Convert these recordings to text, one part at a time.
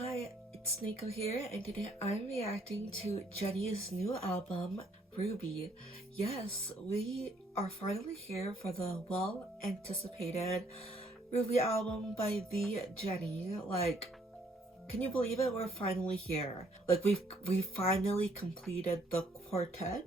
Hi, it's Nico here, and today I'm reacting to Jennie's new album, Ruby. Yes, we are finally here for the well-anticipated Ruby album by the Jennie. Like, can you believe it? We're finally here. Like, we finally completed the quartet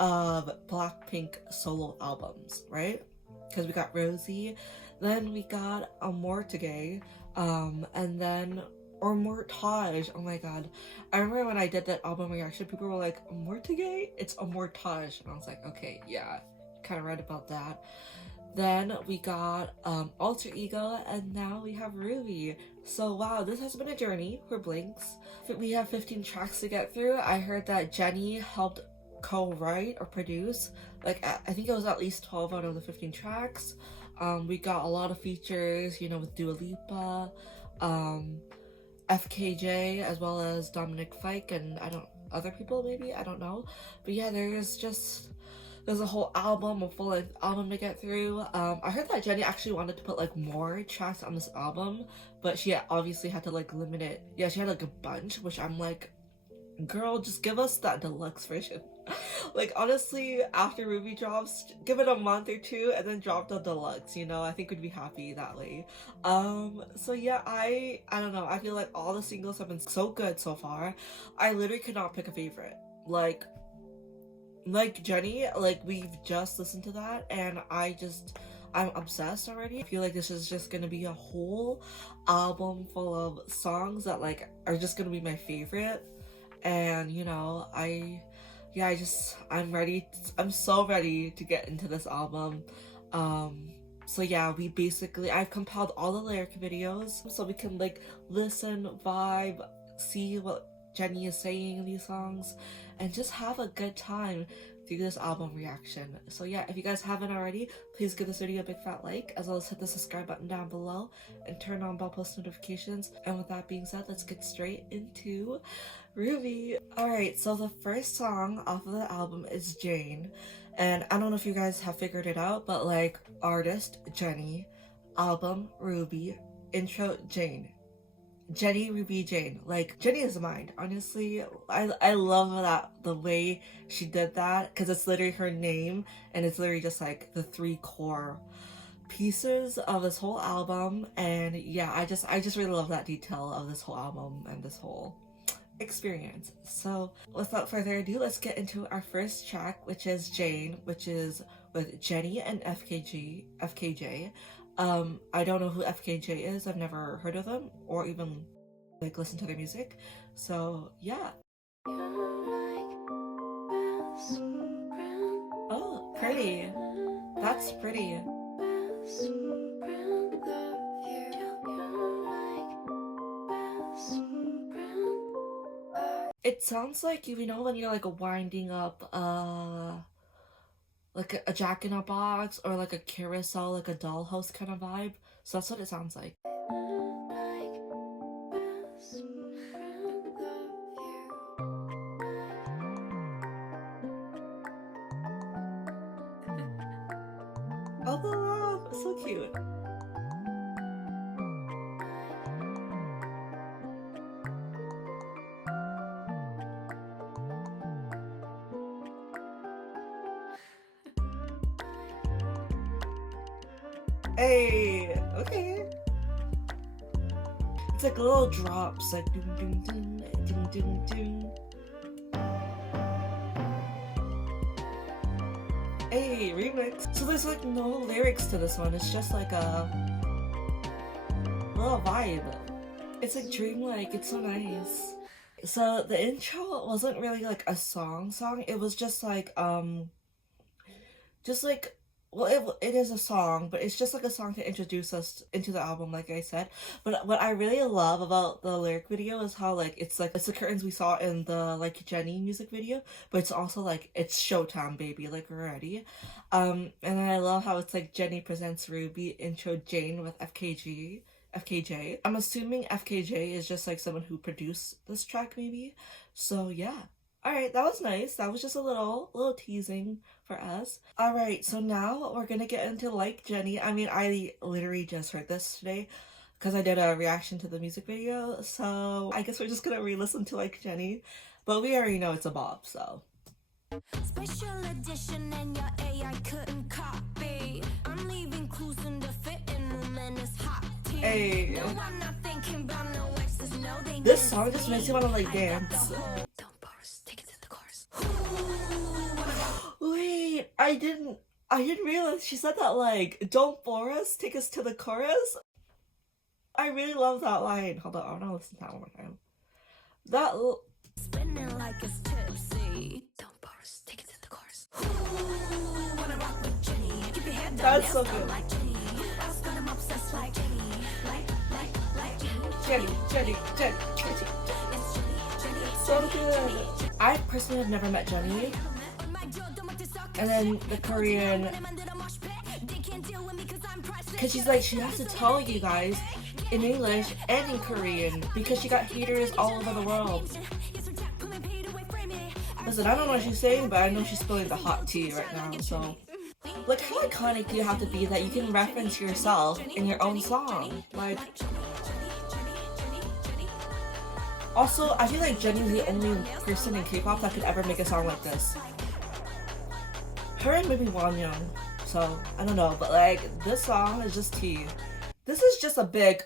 of Blackpink solo albums, right? Because we got Rosie, then we got Amor Today, and then or Mortage. Oh my god. I remember when I did that album reaction, people were like, Mortage? It's a Mortage. And I was like, okay, yeah, kind of right about that. Then we got Alter Ego, and now we have Ruby. So wow, this has been a journey for Blinks. We have 15 tracks to get through. I heard that Jennie helped co-write or produce, like I think it was at least 12 out of the 15 tracks. We got a lot of features, you know, with Dua Lipa, FKJ, as well as Dominic Fike, and other people maybe, I don't know. But yeah, there's a whole album, a full-length album to get through. I heard that Jennie actually wanted to put like more tracks on this album, but she obviously had to like limit it. Yeah, she had like a bunch, which I'm like, girl, just give us that deluxe version. Like, honestly, after Ruby drops, give it a month or two and then drop the deluxe, you know? I think we'd be happy that way. So yeah, I don't know, I feel like all the singles have been so good so far. I literally could not pick a favorite. Like Jennie, like, we've just listened to that and I'm obsessed already. I feel like this is just gonna be a whole album full of songs that like are just gonna be my favorite. And you know, I'm ready. I'm so ready to get into this album. So yeah, I've compiled all the lyric videos so we can like listen, vibe, see what Jennie is saying in these songs, and just have a good time through this album reaction. So yeah, if you guys haven't already, please give this video a big fat like, as well as hit the subscribe button down below and turn on bell post notifications. And with that being said, let's get straight into Ruby. Alright, so the first song off of the album is Jane, and I don't know if you guys have figured it out, but like, artist Jennie, album Ruby, intro Jane. Jennie, Ruby, Jane. Like, Jennie is mine. Honestly, I love that, the way she did that, because it's literally her name, and it's literally just like the three core pieces of this whole album. And yeah, I just really love that detail of this whole album and this whole experience. So without further ado, let's get into our first track, which is Jane, which is with Jennie and FKJ. I don't know who FKJ is. I've never heard of them or even like listened to their music. So yeah. Oh, pretty. That's pretty. It sounds like, you know, when you're like winding up like a Jack in a Box or like a carousel, like a dollhouse kind of vibe. So that's what it sounds like. Oh, the love, so cute. Hey, okay. It's like little drops, like doom doom doom doom doom doom. Hey, remix. So there's like no lyrics to this one. It's just like a little vibe. It's like dreamlike. It's so nice. So the intro wasn't really like a song. It was just like well, it is a song, but it's just like a song to introduce us into the album, like I said. But what I really love about the lyric video is how like it's the curtains we saw in the like Jennie music video, but it's also like it's showtime, baby, like we're ready. And I love how it's like Jennie presents Ruby, intro Jane with FKJ. I'm assuming FKJ is just like someone who produced this track maybe. So yeah. Alright, that was nice. That was just a little teasing for us. Alright, so now we're gonna get into Like Jennie. I mean, I literally just heard this today, because I did a reaction to the music video. So I guess we're just gonna re-listen to like Jennie, but we already know it's a bop, so. Special edition and your AI couldn't copy. I'm leaving clues in the fitting moment is hot tea. Hey. No, I'm not thinking about no exes, no, they This song just makes me want to like dance. Don't pause, take it to the chorus. Wait, I didn't realize she said that like, don't bore us, take us to the chorus. I really love that line. Hold on, I wanna listen to that one more time. That Spinning like it's tipsy. Don't pause, take it to the chorus. Wanna rock with Jennie. Keep your head down, that's so good. like Jennie. I was gonna obsess like Jennie. Like Jennie. It's Jennie. So good. I personally have never met Jennie. And then the Korean, because she's like, she has to tell you guys in English and in Korean because she got haters all over the world. Listen, I don't know what she's saying, but I know she's spilling the hot tea right now, so. Like, how iconic do you have to be that you can reference yourself in your own song? Like, also, I feel like Jennie's the only person in K-pop that could ever make a song like this. Her and maybe Wonyoung, so I don't know, but like this song is just tea. This is just a big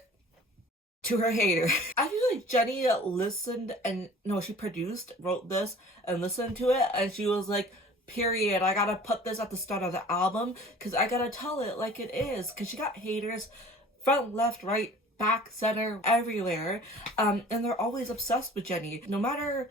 to her hater. I feel like Jennie listened and no, she produced, wrote this, and listened to it, and she was like, period, I gotta put this at the start of the album because I gotta tell it like it is, because she got haters front, left, right, back, center, everywhere, and they're always obsessed with Jennie. No matter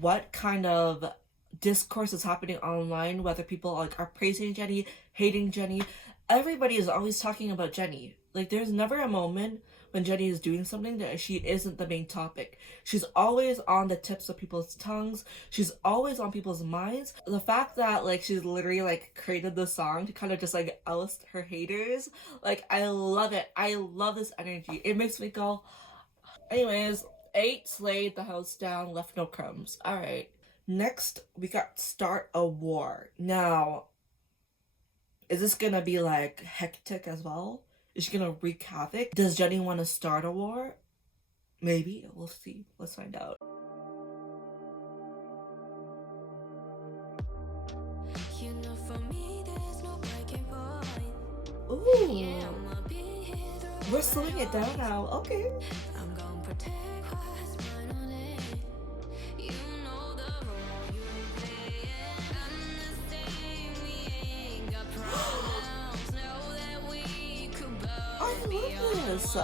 what kind of discourse is happening online, whether people like are praising Jennie, hating Jennie, everybody is always talking about Jennie. Like, there's never a moment when Jennie is doing something that she isn't the main topic. She's always on the tips of people's tongues. She's always on people's minds. The fact that like she's literally like created the song to kind of just like oust her haters, like, I love it. I love this energy. It makes me go. Anyways, 8 slayed the house down, left no crumbs. All right. Next, we got Start a War. Now, is this gonna be like hectic as well? Is she gonna wreak havoc? Does Jennie want to start a war? Maybe. We'll see. Let's find out. Ooh. We're slowing it down now. Okay. I love this.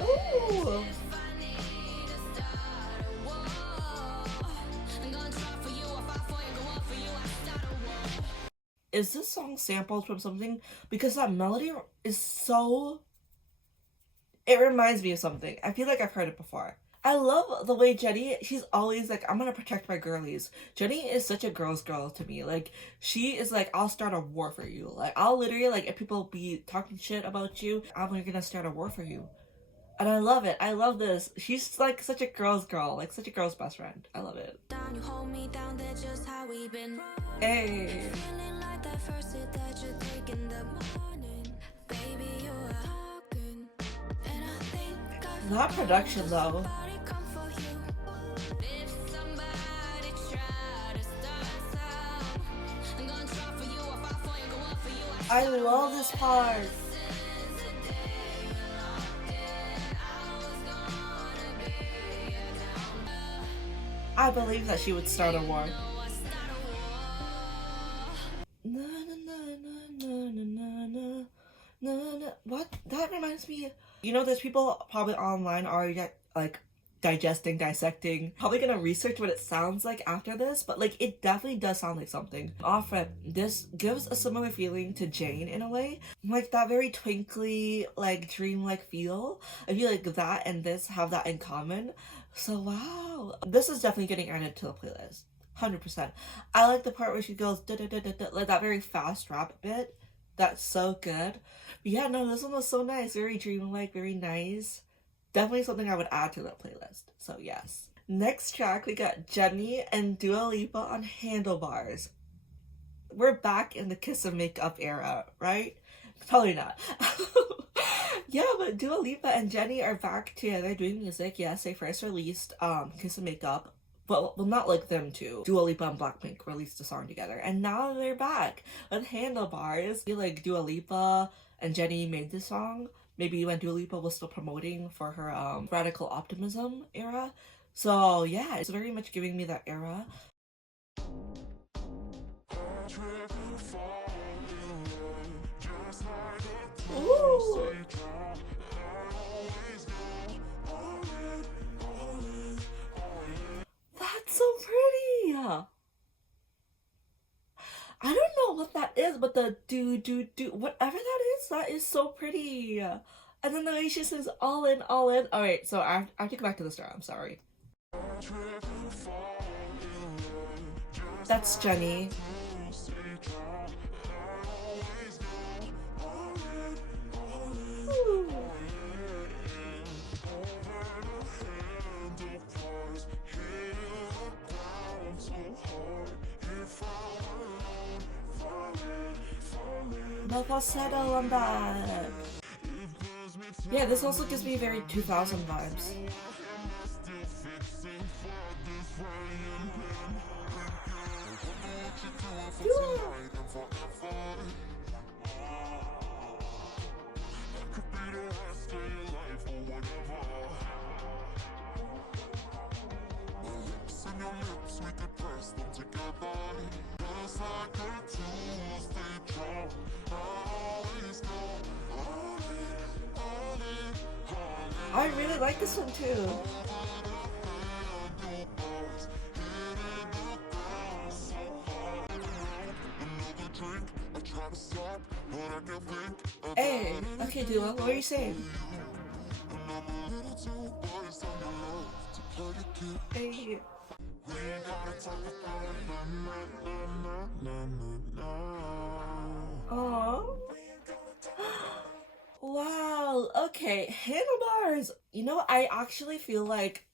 Ooh. Is this song sampled from something? Because that melody is so... It reminds me of something. I feel like I've heard it before. I love the way Jennie, she's always like, I'm gonna protect my girlies. Jennie is such a girl's girl to me. Like, she is like, I'll start a war for you. Like, I'll literally, like, if people be talking shit about you, I'm gonna start a war for you. And I love it. I love this. She's like such a girl's girl. Like, such a girl's best friend. I love it. Hey. That production though. I love this part. I believe that she would start a war. Na, na, na, na, na, na, na, na, na. What? That reminds me. You know, there's people probably online already like digesting, dissecting, probably gonna research what it sounds like after this, but like it definitely does sound like something. Off rip, this gives a similar feeling to Jane in a way, like that very twinkly, like dreamlike feel. I feel like that and this have that in common. So wow, this is definitely getting added to the playlist, 100%. I like the part where she goes da da da da da, like that very fast rap bit. That's so good. But yeah, no, this one was so nice, very dreamlike, very nice. Definitely something I would add to the playlist. So yes. Next track, we got Jennie and Dua Lipa on Handlebars. We're back in the kiss and makeup era, right? Probably not. Yeah, but Dua Lipa and Jennie are back together doing music. Yes, they first released Kiss and Makeup, but well, not like them two. Dua Lipa and Blackpink released a song together, and now they're back with Handlebars. I feel like Dua Lipa and Jennie made this song maybe when Dua Lipa was still promoting for her Radical Optimism era. So yeah, it's very much giving me that era. Ooh. That's so pretty. I don't know what that is, but the do whatever that is so pretty. And then the way she says all in, all in. All right, so I have to go back to the start. I'm sorry. That's Jennie. Ooh. No falsetto on that. Yeah, this also gives me very 2000 vibes. I really like this one too. Hey, okay, Dua, what are you saying? Hey. Aww. Wow, okay, Handlebars! You know, I actually feel like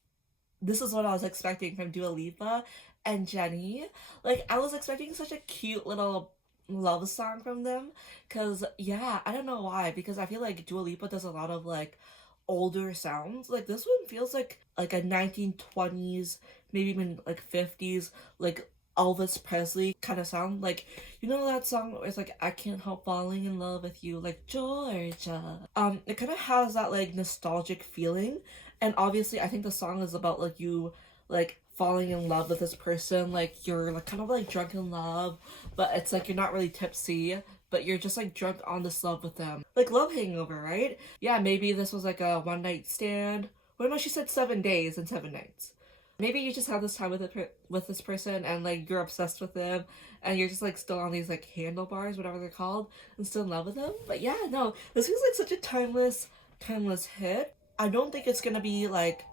this is what I was expecting from Dua Lipa and Jennie. Like, I was expecting such a cute little love song from them. Because, yeah, I don't know why. Because I feel like Dua Lipa does a lot of, like, older sounds. Like, this one feels like a 1920s, maybe even, like, 50s, like, Elvis Presley kind of sound. Like, you know that song where it's like, I can't help falling in love with you, like Georgia. It kind of has that like nostalgic feeling, and obviously I think the song is about like you like falling in love with this person, like you're like kind of like drunk in love, but it's like you're not really tipsy, but you're just like drunk on this love with them, like love hangover, right? Yeah, maybe this was like a one night stand. What about she said 7 days and 7 nights? Maybe you just have this time with this person and like you're obsessed with them and you're just like still on these like handlebars, whatever they're called, and still in love with them. But yeah, no, this feels like such a timeless hit. I don't think it's gonna be like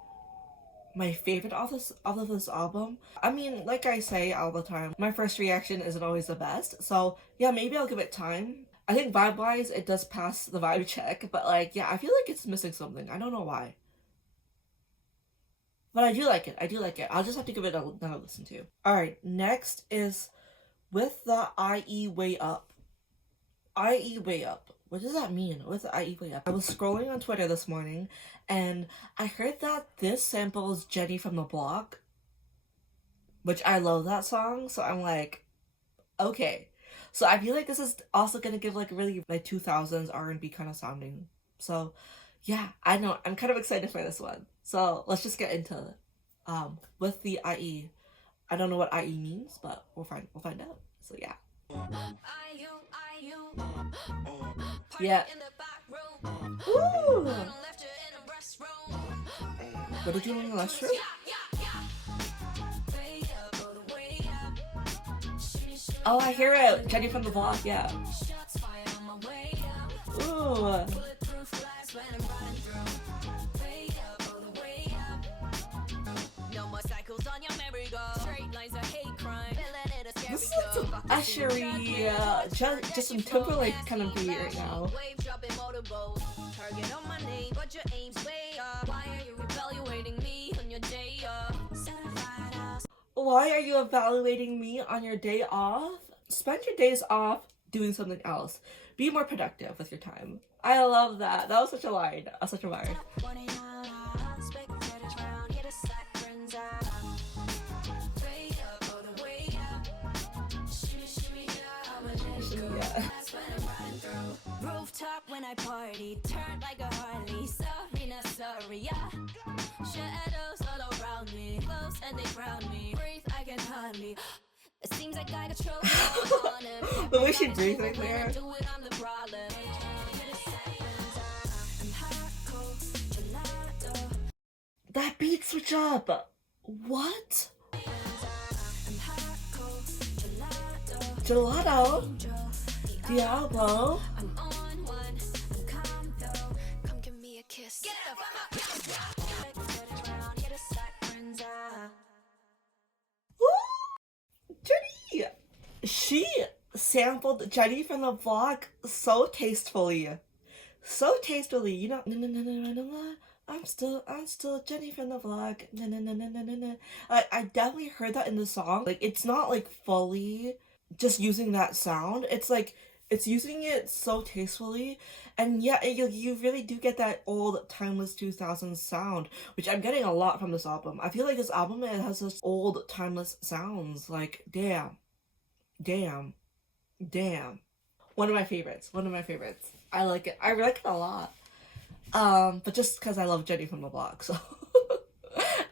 my favorite off of this album. I mean, like I say all the time, my first reaction isn't always the best. So yeah, maybe I'll give it time. I think vibe wise it does pass the vibe check, but like yeah, I feel like it's missing something. I don't know why. But I do like it. I do like it. I'll just have to give it another listen to. Alright, next is With the IE Way Up. IE Way Up. What does that mean? With the IE Way Up? I was scrolling on Twitter this morning and I heard that this samples Jennie from the Block, which I love that song. So I'm like, okay. So I feel like this is also gonna give like really like 2000s R&B kind of sounding. So yeah, I know. I'm kind of excited for this one. So let's just get into it. With the IE. I don't know what IE means, but we'll find out. So yeah. Yeah. Ooh. What did you mean in the restroom? Oh, I hear it. Jennie from the Block, yeah. Ooh. This is like some Ushery, Justin Timberlake kind of beat right now. Why are you evaluating me on your day off? Spend your days off doing something else. Be more productive with your time. I love that. That was such a line. Such a line. Yeah. Rooftop when I party, turn like a Harley. Sorry, not sorry, yeah. Shadows all around me, close and they crown me. Breathe, I can hardly. It seems like I control on him. The way she breathes right there. Do it, I'm the problem. That beat switch up. What? Gelato? Diablo? I'm on one, I'm calm though. Come give me a kiss. Get the Jennie! She sampled Jennie from the vlog so tastefully. So tastefully, you know. I'm still Jennie from the vlog. I definitely heard that in the song. Like, it's not like fully just using that sound. It's like it's using it so tastefully, and yeah, you really do get that old timeless 2000s sound, which I'm getting a lot from this album. I feel like this album, it has this old timeless sounds. Like, damn. One of my favorites. I like it. I like it a lot. But just because I love Jennie from the vlog, so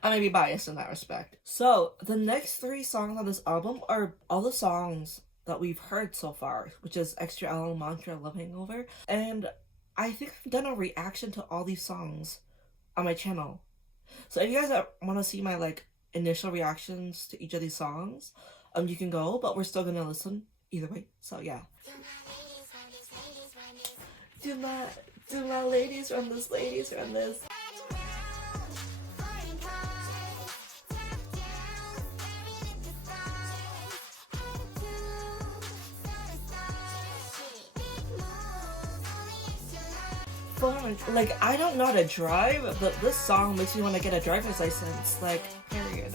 I may be biased in that respect. So the next 3 songs on this album are all the songs that we've heard so far, which is ExtraL, Mantra, Love Hangover, and I think I've done a reaction to all these songs on my channel. So if you guys want to see my like initial reactions to each of these songs, you can go, but we're still gonna listen either way. So yeah. Do my ladies run this, ladies run this. Like, I don't know how to drive, but this song makes me want to get a driver's license. Like, period.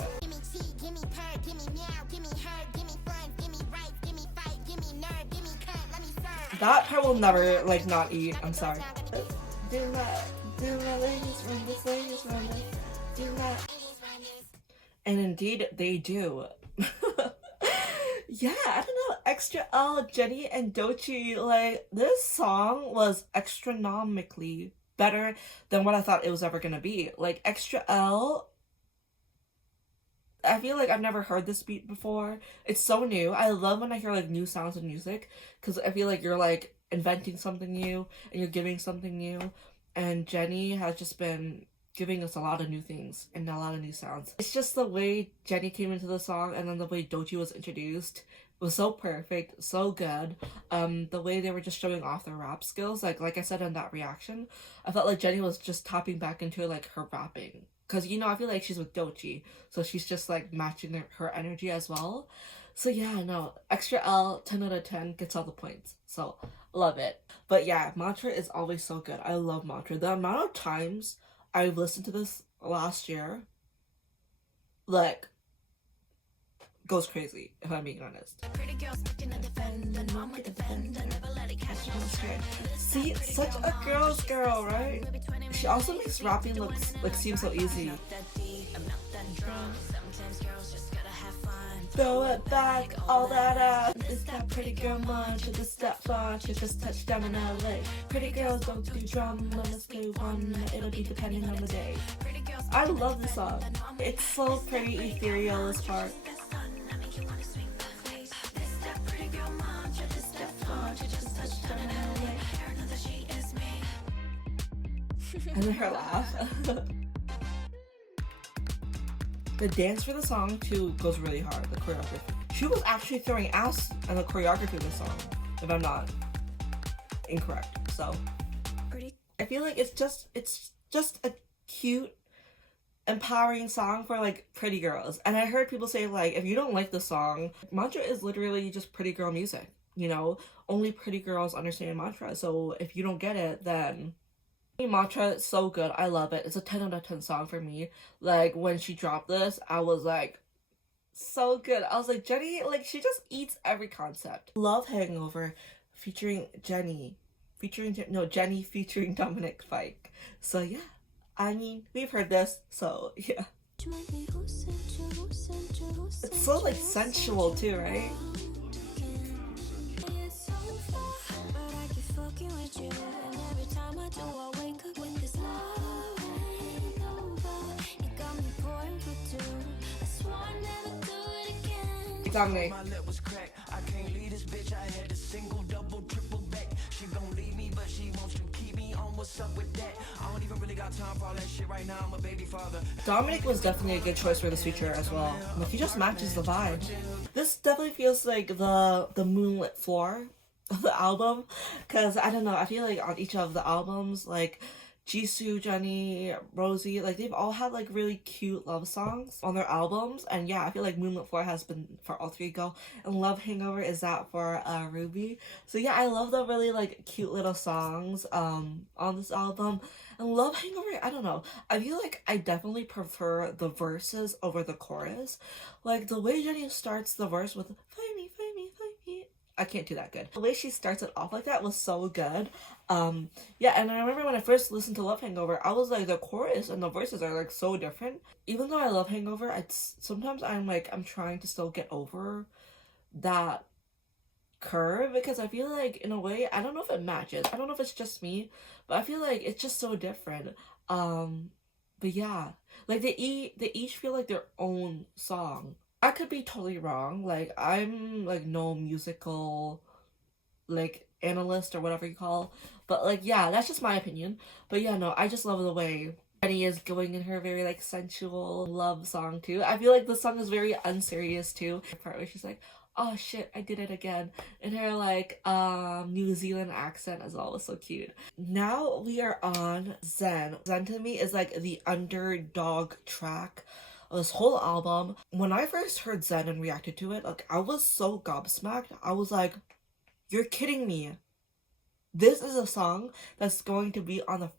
That part will never, like, not eat. I'm sorry. Do my ladies run this, ladies run this. Do my... And indeed, they do. Yeah, I don't know. ExtraL, Jennie, and Doechii, like, this song was astronomically better than what I thought it was ever gonna be. Like, ExtraL, I feel like I've never heard this beat before. It's so new. I love when I hear, like, new sounds in music, because I feel like you're, like, inventing something new, and you're giving something new, and Jennie has just been giving us a lot of new things and a lot of new sounds. It's just the way Jennie came into the song, and then the way Doechii was introduced was so perfect, so good. The way they were just showing off their rap skills, like I said in that reaction, I felt like Jennie was just tapping back into like her rapping, because you know, I feel like she's with Doechii, so she's just like matching her energy as well. So yeah, no, ExtraL 10 out of 10 gets all the points, so love it. But yeah, Mantra is always so good. I love Mantra. The amount of times I've listened to this last year, like, goes crazy, if I'm being honest. See, such a girl's girl, right? She also makes rapping look like seem so easy. Throw it back, all that ass. It's that pretty girl munch, it's a step launch, it just touched down in LA. Pretty girls don't do drama, let's do one, it'll be depending on the day. I love this song. It's so pretty ethereal, this part. And then her laugh. The dance for the song too goes really hard, the choreography. She was actually throwing ass in the choreography of the song, if I'm not incorrect. So I feel like it's just a cute, empowering song for like pretty girls. And I heard people say, like, if you don't like the song, Mantra is literally just pretty girl music, you know? Only pretty girls understand Mantra, so if you don't get it, then Mantra is so good. I love it. It's a 10 out of 10 song for me. Like, when she dropped this, I was like, So good. I was like, Jennie, like, she just eats every concept. Love Hangover featuring Jennie. Jennie featuring Dominic Fike. So yeah, I mean, we've heard this, so yeah. It's so like sensual too, right? Dominic. Dominic was definitely a good choice for this feature as well. Like, he just matches the vibe. This definitely feels like the moonlit floor of the album, because I don't know, I feel like on each of the albums, like Jisoo, Jennie, Rosie, like they've all had like really cute love songs on their albums, and yeah, I feel like Moonlit Floor has been for all three go, and Love Hangover is that for Ruby. So yeah, I love the really like cute little songs on this album. And Love Hangover, I don't know, I feel like I definitely prefer the verses over the chorus. Like the way Jennie starts the verse with "Find me, find me, find me," I can't do that good. The way she starts it off like that was so good. Yeah, and I remember when I first listened to Love Hangover, I was like, the chorus and the verses are like so different. Even though I love Hangover, sometimes I'm trying to still get over that curve, because I feel like in a way, I don't know if it matches. I don't know if it's just me, but I feel like it's just so different. But yeah, like they each feel like their own song. I could be totally wrong. Like, I'm like no musical like analyst or whatever you call, but like yeah, that's just my opinion. But yeah, no, I just love the way Jennie is going in her very like sensual love song too. I feel like the song is very unserious too. The part where she's like, "Oh shit, I did it again," and her like New Zealand accent as well was so cute. Now we are on Zen. Zen to me is like the underdog track of this whole album. When I first heard Zen and reacted to it, like I was so gobsmacked. I was like, "You're kidding me. This is a song that's going to be on the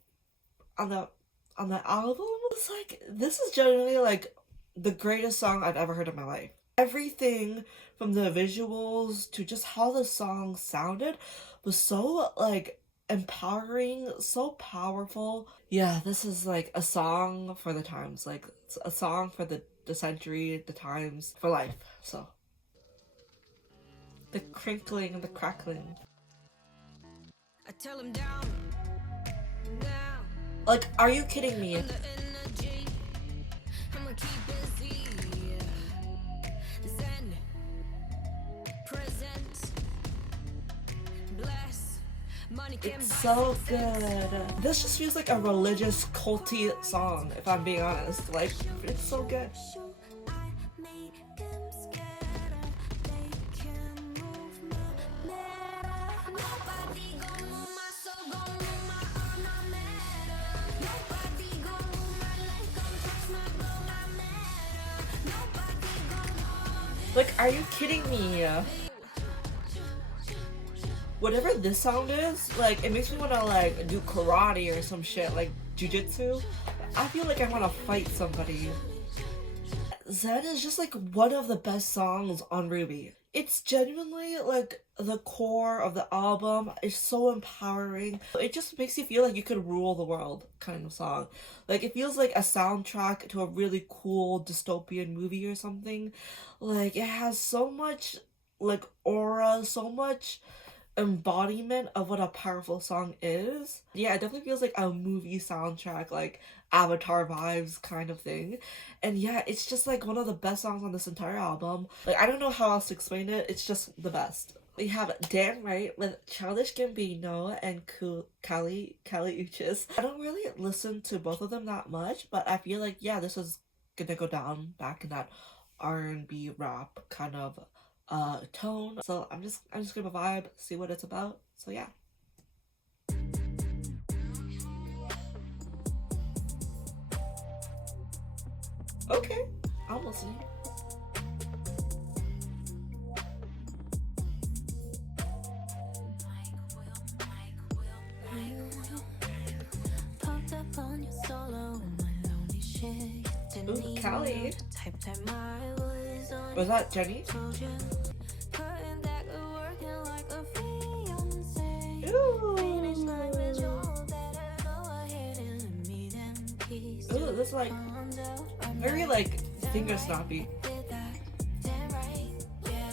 album?" It's like, this is genuinely like the greatest song I've ever heard in my life. Everything from the visuals to just how the song sounded was so like empowering, so powerful. Yeah, this is like a song for the times, like it's a song for the century, the times, for life. So the crinkling and the crackling. I tell him down. Like, are you kidding me? It's so good. This just feels like a religious culty song, if I'm being honest. Like, it's so good. Like, are you kidding me? Whatever this sound is, like, it makes me want to, like, do karate or some shit, like, jujitsu. I feel like I want to fight somebody. Zen is just, like, one of the best songs on Ruby. It's genuinely, like, the core of the album. It's so empowering. It just makes you feel like you could rule the world kind of song. Like, it feels like a soundtrack to a really cool dystopian movie or something. Like, it has so much, like, aura, so much embodiment of what a powerful song is. Yeah, it definitely feels like a movie soundtrack, like Avatar vibes kind of thing. And yeah, it's just like one of the best songs on this entire album. Like, I don't know how else to explain it, it's just the best. We have Damn Right with Childish Gambino and Kali Uchis. I don't really listen to both of them that much, but I feel like, yeah, this is gonna go down back in that R&B rap kind of tone. So I'm just gonna vibe, see what it's about. So yeah. Okay, I'm listening. Ooh, Callie. Was that Jennie? Ooh. Ooh, this is like very like finger snappy.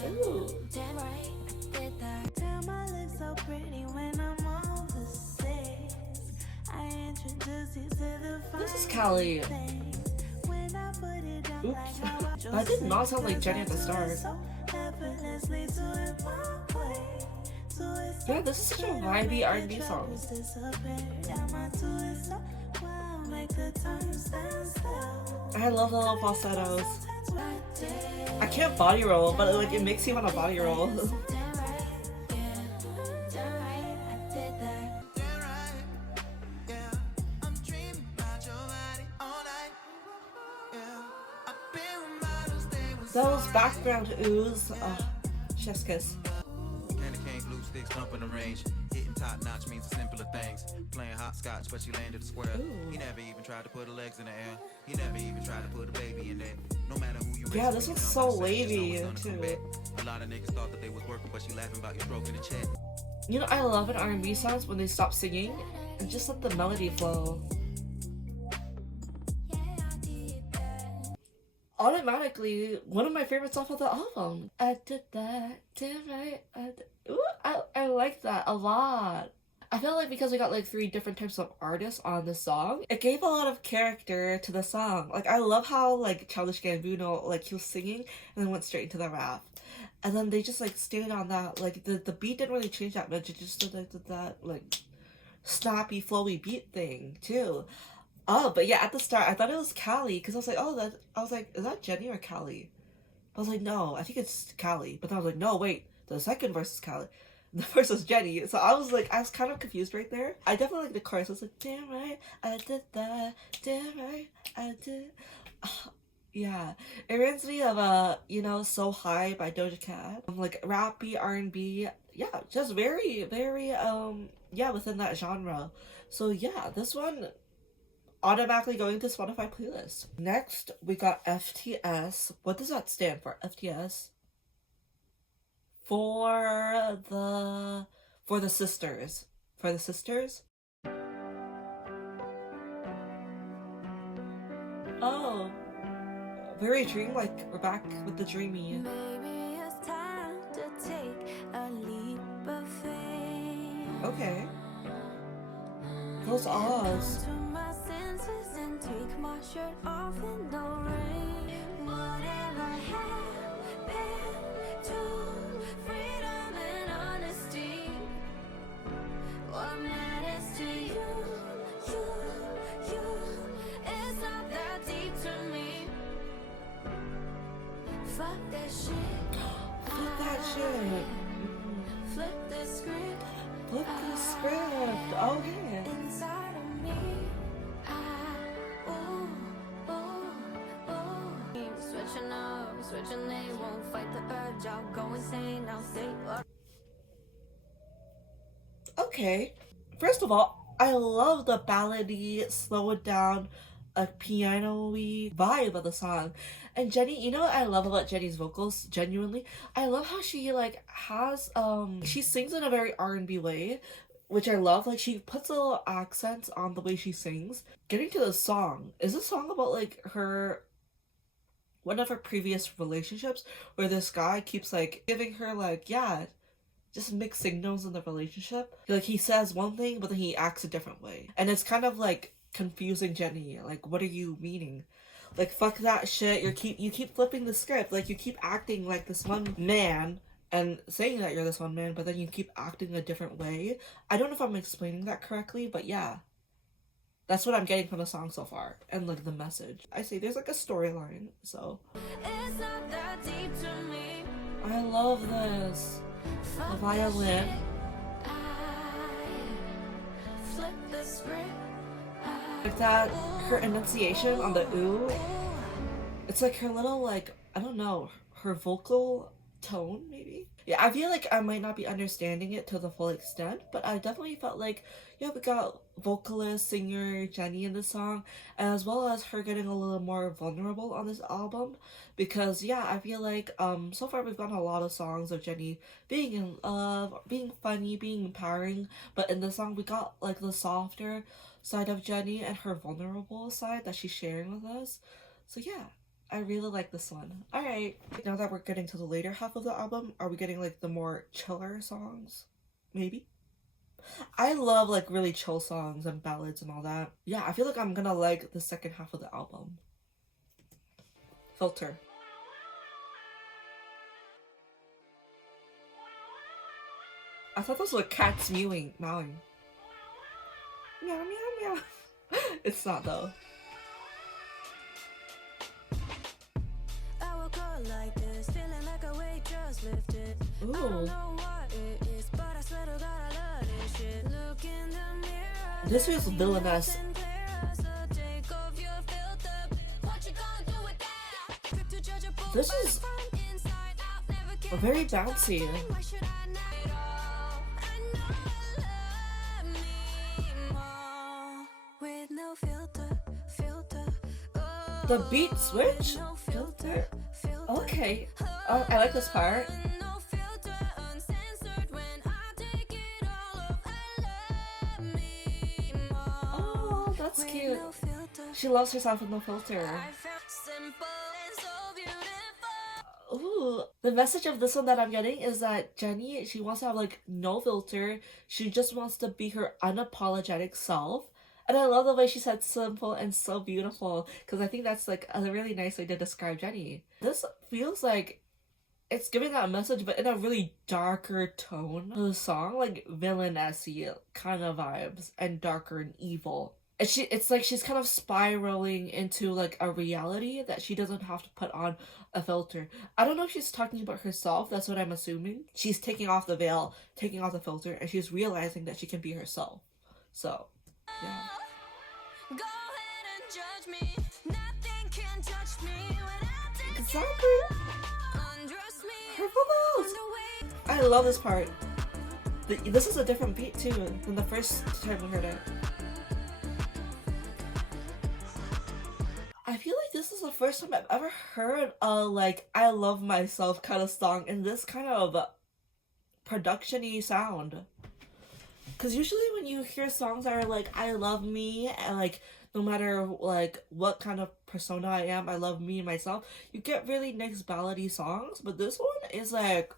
Ooh. This is Callie. Oops. That did not sound like Jennie at the start. Yeah, this is such a vibey R&B song. I love the little falsettos. I can't body roll, but like it makes you want to body roll. Those background oohs, chef's kiss. Thumping the range, hitting top notch means the simpler things. Playing hopscotch, but she landed the square. He never even tried to put her legs in the air. He never even tried to put a baby in there. No matter who you yeah, this was so wavy too. A lot of niggas thought that they was working, but she laughing about you stroking the check. You know, I love in R&B songs when they stop singing and just let the melody flow. Automatically, one of my favorites off of the album. I did that, damn right. Ooh, I like that a lot. I feel like because we got like 3 different types of artists on the song, it gave a lot of character to the song. Like I love how like Childish Gambino, like he was singing and then went straight into the rap. And then they just like stayed on that, like the beat didn't really change that much, it just did that like snappy, flowy beat thing too. Oh, but yeah, at the start, I thought it was Callie, because I was like, is that Jennie or Callie? I was like, no, I think it's Callie. But then I was like, no, wait, the second verse is Callie. The first was Jennie. So I was kind of confused right there. I definitely like the chorus. I was like, damn right, I did that, damn right, I did. Yeah, it reminds me of, you know, So High by Doja Cat. Like, rappy, R&B, yeah, just very, very, yeah, within that genre. So yeah, this one automatically going to Spotify playlist. Next, we got F.T.S. What does that stand for? F.T.S. For the sisters. For the sisters? Oh. Very dreamlike. We're back with the dreamy. Maybe it's time to take a leap of faith. Okay. Those ahs. Take my shirt off in the rain. Whatever happened to freedom and honesty? What matters to you? It's not that deep to me. Fuck that shit. Fuck that shit. Flip the script. Flip the script. Okay. Inside of me. Switching, they won't fight the urge. I'll go insane. I'll stay up. Okay. First of all, I love the ballady, slow it down, a piano-y vibe of the song. And Jennie, you know what I love about Jennie's vocals? Genuinely, I love how she like has she sings in a very R&B way, which I love. Like she puts a little accents on the way she sings. Getting to the song, is this song about like one of her previous relationships where this guy keeps like giving her like, yeah, just mixed signals in the relationship. Like he says one thing but then he acts a different way, and it's kind of like confusing Jennie. Like, what are you meaning? Like, fuck that shit. You keep flipping the script. Like you keep acting like this one man and saying that you're this one man, but then you keep acting a different way. I don't know if I'm explaining that correctly, but yeah, that's what I'm getting from the song so far, and like the message. I see there's like a storyline, so. It's not that deep to me. I love this. The violin. Flip the script. Like that, her enunciation on the ooh. It's like her little like, I don't know, her vocal tone maybe. Yeah, I feel like I might not be understanding it to the full extent, but I definitely felt like, yeah, we got vocalist, singer Jennie in the song, as well as her getting a little more vulnerable on this album. Because yeah, I feel like so far we've gotten a lot of songs of Jennie being in love, being funny, being empowering, but in this song we got like the softer side of Jennie and her vulnerable side that she's sharing with us. So yeah, I really like this one. Alright, now that we're getting to the later half of the album, are we getting like the more chiller songs? Maybe? I love like really chill songs and ballads and all that. Yeah, I feel like I'm gonna like the second half of the album. Filter. I thought those were cats mewing. Meow meow meow. It's not though. Like this, feeling like a weight just lifted. Ooh. I don't know what it is, but I swear to God I love this shit. Look in the mirror. This feels villainous. This is very bouncy. The beat switch? Filter? Okay. I like this part. Oh, that's cute. She loves herself with no filter. Ooh, the message of this one that I'm getting is that Jennie, she wants to have like no filter. She just wants to be her unapologetic self. And I love the way she said simple and so beautiful, because I think that's like a really nice way to describe Jennie. This feels like it's giving that message, but in a really darker tone. The song, like villainous-y kind of vibes, and darker and evil. And it's like she's kind of spiraling into like a reality that she doesn't have to put on a filter. I don't know if she's talking about herself, that's what I'm assuming. She's taking off the veil, taking off the filter, and she's realizing that she can be herself. So, yeah. Go ahead and judge me. Nothing can touch me without Exactly. Her vocals. I love this part. This is a different beat too than the first time we heard it. I feel like this is the first time I've ever heard a like I love myself kind of song in this kind of production-y sound. Because usually when you hear songs that are like I love me and like no matter like what kind of persona I am, I love me and myself, you get really nice ballady songs. But this one is like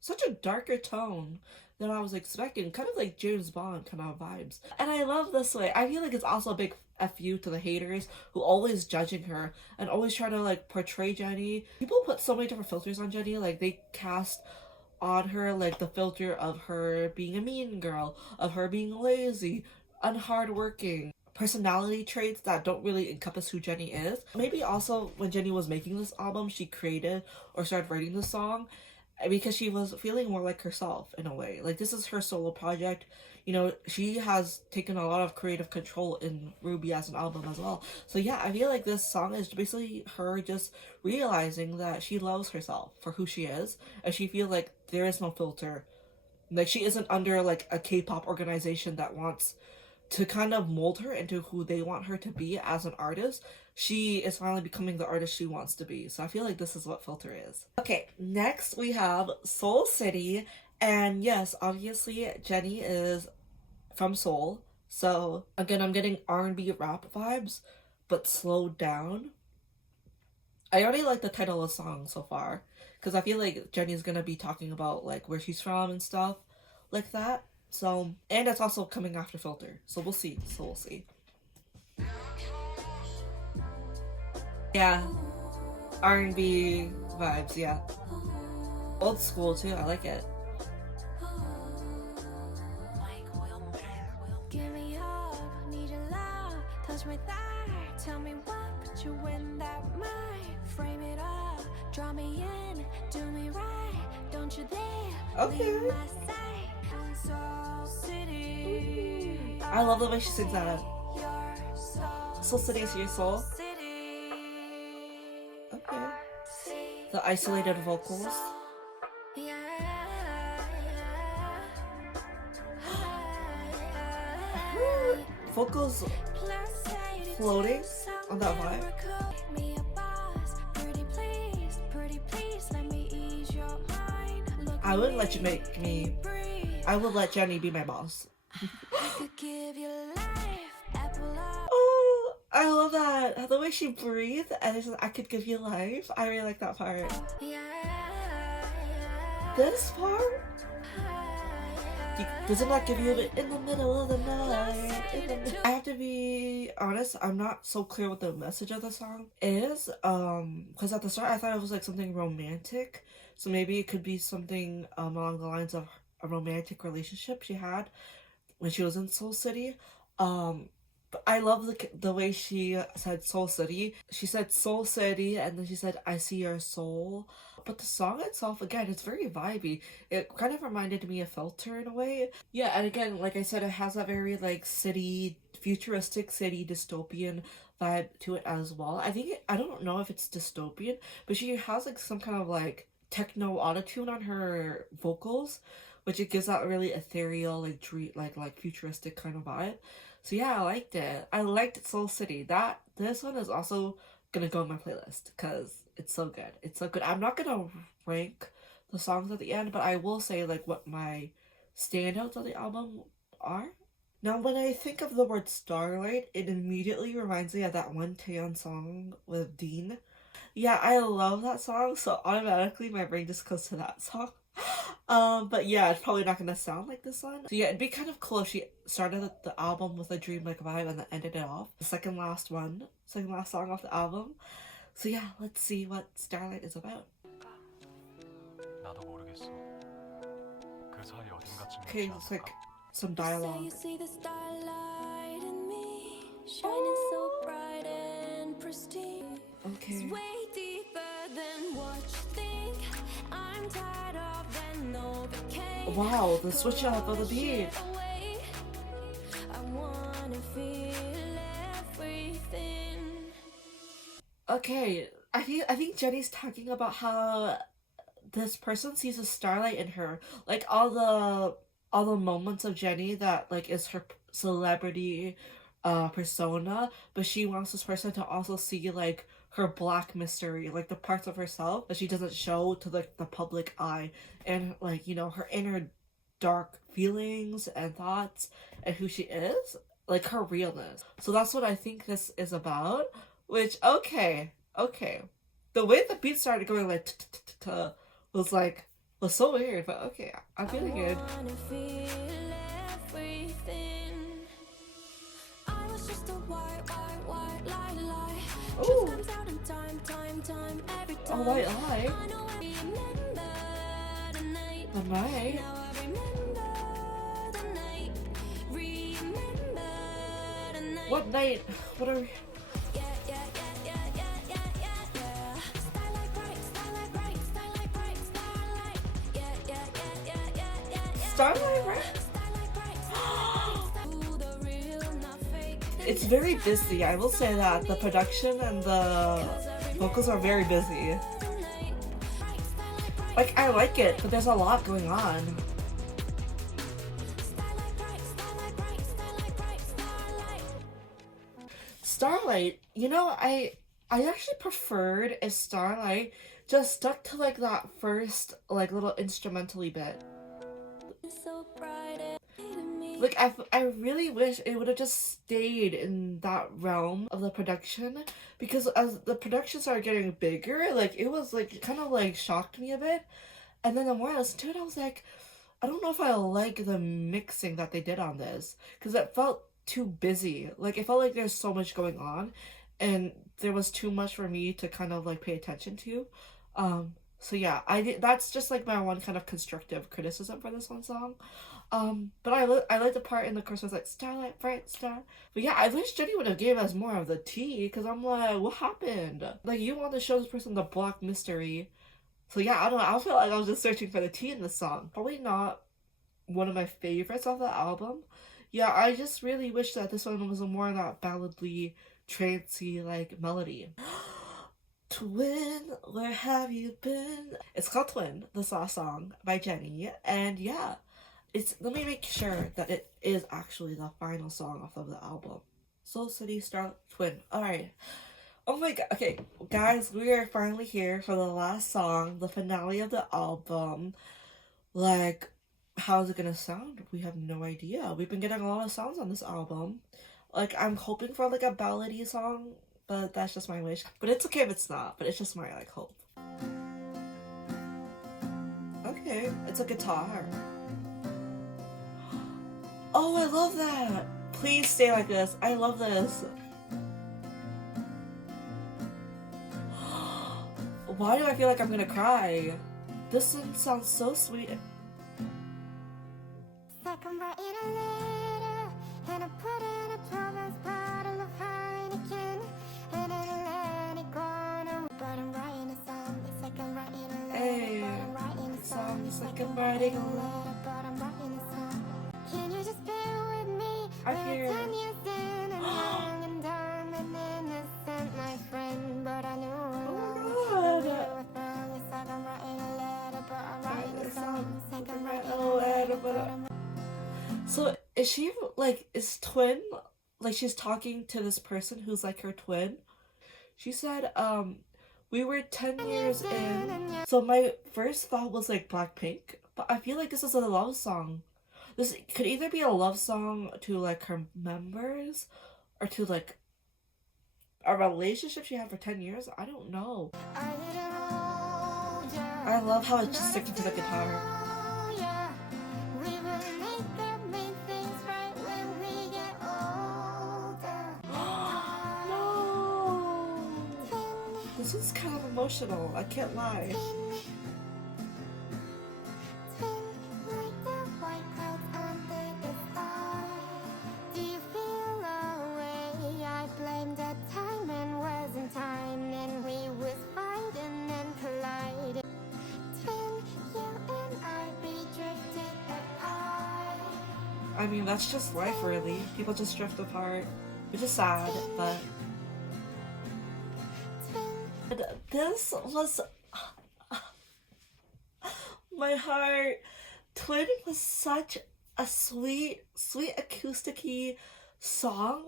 such a darker tone than I was expecting, kind of like James Bond kind of vibes. And I love this way. I feel like it's also a big FU to the haters who always judging her and always try to like portray Jennie. People put so many different filters on Jennie, like they cast on her like the filter of her being a mean girl, of her being lazy, unhardworking, personality traits that don't really encompass who Jennie is. Maybe also when Jennie was making this album, she created or started writing the song because she was feeling more like herself in a way. Like this is her solo project. You know, she has taken a lot of creative control in Ruby as an album as well. So yeah, I feel like this song is basically her just realizing that she loves herself for who she is, and she feels like there is no filter. Like she isn't under like a K-pop organization that wants to kind of mold her into who they want her to be as an artist. She is finally becoming the artist she wants to be. So I feel like this is what filter is. Okay, next we have Seoul City. And yes, obviously Jennie is from Seoul. So again, I'm getting R&B rap vibes, but slowed down. I already like the title of the song so far, because I feel like Jennie's gonna be talking about like where she's from and stuff like that. So, and it's also coming after Filter. So we'll see. Yeah. R&B vibes, yeah. Old school too, I like it. give me up, need your love, touch my thigh, tell me what put you in that mind, frame it up, draw me in, do me right, don't you dare leave my side. Seoul City, I love the way she sings that. Seoul City is your soul. Okay. The isolated vocals. yeah. vocals floating on that vibe. I would let you make me. I would let Jennie be my boss. Oh, I love that. The way she breathed and it says, I could give you life. I really like that part. This part? Doesn't that give you it in the middle of the night? I have to be honest, I'm not so clear what the message of the song is. Because at the start I thought it was like something romantic. So maybe it could be something along the lines of a romantic relationship she had when she was in Seoul City. But I love the way she said Seoul City. She said Seoul City and then she said I see your soul. But the song itself, again, it's very vibey. It kind of reminded me of Filter in a way. Yeah, and again, like I said, it has that very like city, futuristic city dystopian vibe to it as well. I don't know if it's dystopian, but she has like some kind of like techno autotune on her vocals, which it gives that really ethereal, like dream, like futuristic kind of vibe. So yeah, I liked it. I liked Seoul City. This one is also gonna go on my playlist because it's so good. It's so good. I'm not gonna rank the songs at the end, but I will say like what my standouts of the album are. Now, when I think of the word Starlight, it immediately reminds me of that one Taeyeon song with Dean. Yeah, I love that song, so automatically my brain just goes to that song. But yeah, it's probably not gonna sound like this one. So yeah, it'd be kind of cool if she started the album with a dreamlike vibe and then ended it off. The second last song off the album. So yeah, let's see what Starlight is about. Okay, it's like some dialogue. You see the starlight in me, shining so bright and pristine. Okay. It's way deeper than what you think. I'm tired of that Novocaine. Wow, the switch up of the beat. I wanna feel everything. Okay, I think Jennie's talking about how this person sees a starlight in her. Like all the moments of Jennie that like is her celebrity persona, but she wants this person to also see like her black mystery, like the parts of herself that she doesn't show to like the public eye, and like, you know, her inner dark feelings and thoughts and who she is, like her realness. So that's what I think this is about. Which okay, the way the beat started going like was so weird, but okay, I'm feeling it. Oh, a white lie. The night. What night? What are we? Starlight, right? It's very busy, I will say that. The production and the vocals are very busy. Like, I like it, but there's a lot going on. Starlight, you know, I actually preferred if Starlight just stuck to like that first like little instrumentally bit. Like, I really wish it would have just stayed in that realm of the production, because as the production started getting bigger, like, it was, like, kind of, like, shocked me a bit, and then the more I listened to it, I was like, I don't know if I like the mixing that they did on this, because it felt too busy. Like, it felt like there's so much going on, and there was too much for me to kind of, like, pay attention to. So yeah, that's just, like, my one kind of constructive criticism for this one song. But I like the part in the chorus was like Starlight, bright star. But yeah, I wish Jennie would have gave us more of the tea, because I'm like, what happened? Like, you want to show this person the black mystery. So yeah, I don't know, I feel like I was just searching for the tea in this song. Probably not one of my favorites of the album. Yeah, I just really wish that this one was a more that balladly, trancey like melody. Twin, where have you been? It's called Twin, the Saw song by Jennie, and yeah, let me make sure that it is actually the final song off of the album. Seoul City, Starlight, Twin. Alright. Oh my god. Okay, guys, we are finally here for the last song, the finale of the album. Like, how's it gonna sound? We have no idea. We've been getting a lot of songs on this album. Like, I'm hoping for like a ballady song, but that's just my wish. But it's okay if it's not, but it's just my like hope. Okay, it's a guitar. Oh, I love that! Please stay like this. I love this. Why do I feel like I'm gonna cry? This one sounds so sweet. I'm writing a letter, and I put in a promise bottle of Heineken, and then let it go on. But I'm writing a song, it's like I'm writing a letter. Hey, but I'm writing a song, it's like I'm writing a letter. But I'm writing a song. Can you just bear with me? I hear. 10 years in, and young and dumb and innocent, my friend. But I knew Oh my god. it's like I'm writing a letter, but I'm writing a song. It's like I'm writing a Oh, letter, but I'm So is she like, is Twin, like she's talking to this person who's like her twin? She said, we were 10 years in. So my first thought was like Blackpink, but I feel like this is a love song. This could either be a love song to like her members or to like a relationship she had for 10 years. I don't know. I love how it's just sticking to the guitar. This is kind of emotional, I can't lie. I mean, that's just life, really. People just drift apart, which is sad, but... This was... my heart. Twin was such a sweet acoustic-y song.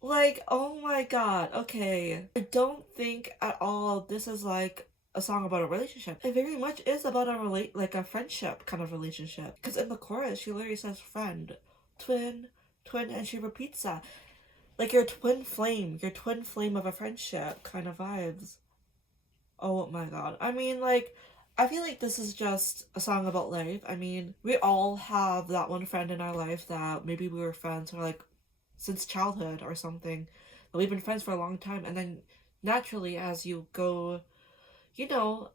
Like, oh my god, okay. I don't think at all this is like a song about a relationship. It very much is about a friendship kind of relationship. Because in the chorus, she literally says friend, twin, and she repeats that. Like your twin flame of a friendship kind of vibes. Oh my god. I mean, like, I feel like this is just a song about life. I mean, we all have that one friend in our life that maybe we were friends for like since childhood or something. But we've been friends for a long time, and then naturally as you go, you know,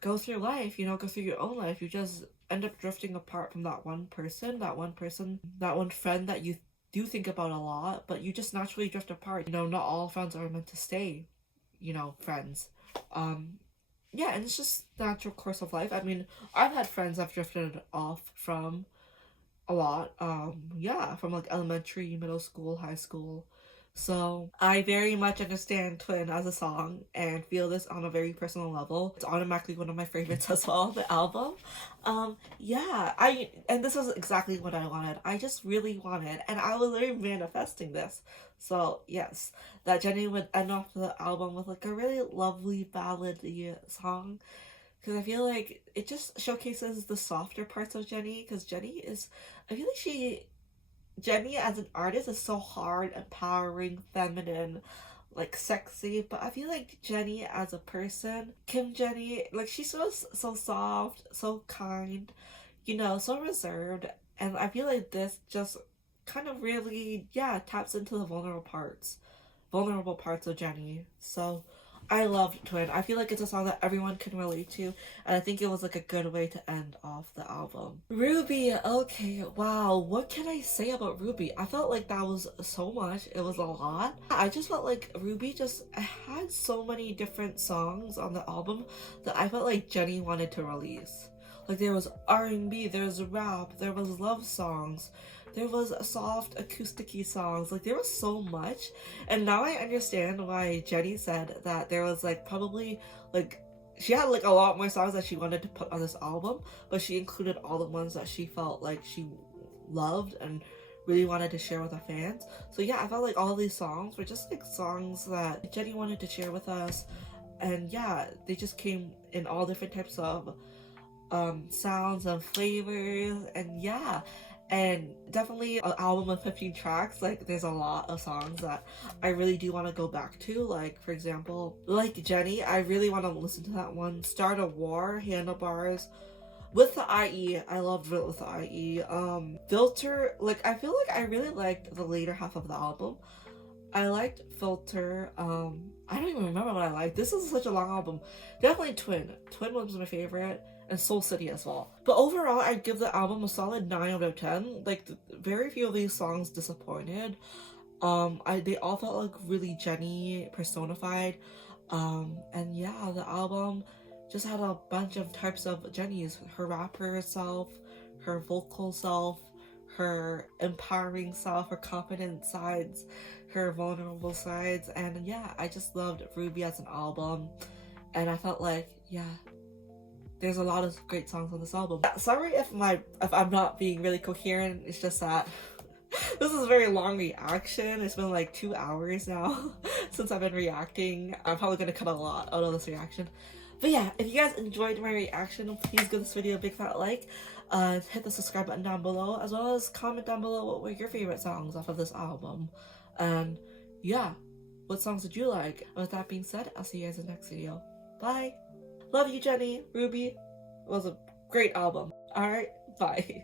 go through life, you know, go through your own life, you just end up drifting apart from that one person, that one friend that you do think about a lot, but you just naturally drift apart. You know, not all friends are meant to stay, you know, friends. Yeah, and it's just the natural course of life. I mean, I've had friends I've drifted off from a lot. Yeah, from like elementary, middle school, high school. So I very much understand Twin as a song and feel this on a very personal level. It's automatically one of my favorites as well, the album. Yeah, and this was exactly what I wanted. I just really wanted, and I was literally manifesting this. So yes, that Jennie would end off the album with like a really lovely ballad-y song. Because I feel like it just showcases the softer parts of Jennie. Because Jennie as an artist is so hard, empowering, feminine, like sexy, but I feel like Jennie as a person, Jennie, like she's so soft, so kind, you know, so reserved, and I feel like this just kind of really, yeah, taps into the vulnerable parts of Jennie. So I loved Twin. I feel like it's a song that everyone can relate to, and I think it was like a good way to end off the album. Ruby, okay, wow, what can I say about Ruby? I felt like that was so much, it was a lot. I just felt like Ruby just had so many different songs on the album that I felt like Jennie wanted to release. Like there was R&B, there was rap, there was love songs, there was soft acoustic-y songs, like there was so much. And now I understand why Jennie said that there was like probably like she had like a lot more songs that she wanted to put on this album, but she included all the ones that she felt like she loved and really wanted to share with her fans. So yeah, I felt like all these songs were just like songs that Jennie wanted to share with us, and yeah, they just came in all different types of sounds and flavors, and yeah, and definitely an album of 15 tracks. Like, there's a lot of songs that I really do want to go back to. Like, for example, like Jennie, I really want to listen to that one. Start a War, Handlebars, With the IE, I loved it with the IE. Filter, like, I feel like I really liked the later half of the album. I liked Filter. I don't even remember what I liked. This is such a long album. Definitely Twin. Twin was my favorite, and Seoul City as well. But overall, I'd give the album a solid 9 out of 10. Like, very few of these songs disappointed. They all felt like really Jennie personified. And yeah, the album just had a bunch of types of Jennies. Her rapper self, her vocal self, her empowering self, her confident sides, her vulnerable sides, and yeah, I just loved Ruby as an album, and I felt like, yeah, there's a lot of great songs on this album. Sorry if I'm not being really coherent, it's just that this is a very long reaction. It's been like 2 hours now since I've been reacting. I'm probably gonna cut a lot out of this reaction. But yeah, if you guys enjoyed my reaction, please give this video a big fat like. Hit the subscribe button down below, as well as comment down below what were your favorite songs off of this album. And yeah, what songs did you like? With that being said, I'll see you guys in the next video. Bye! Love you, Jennie, Ruby. It was a great album. Alright, bye.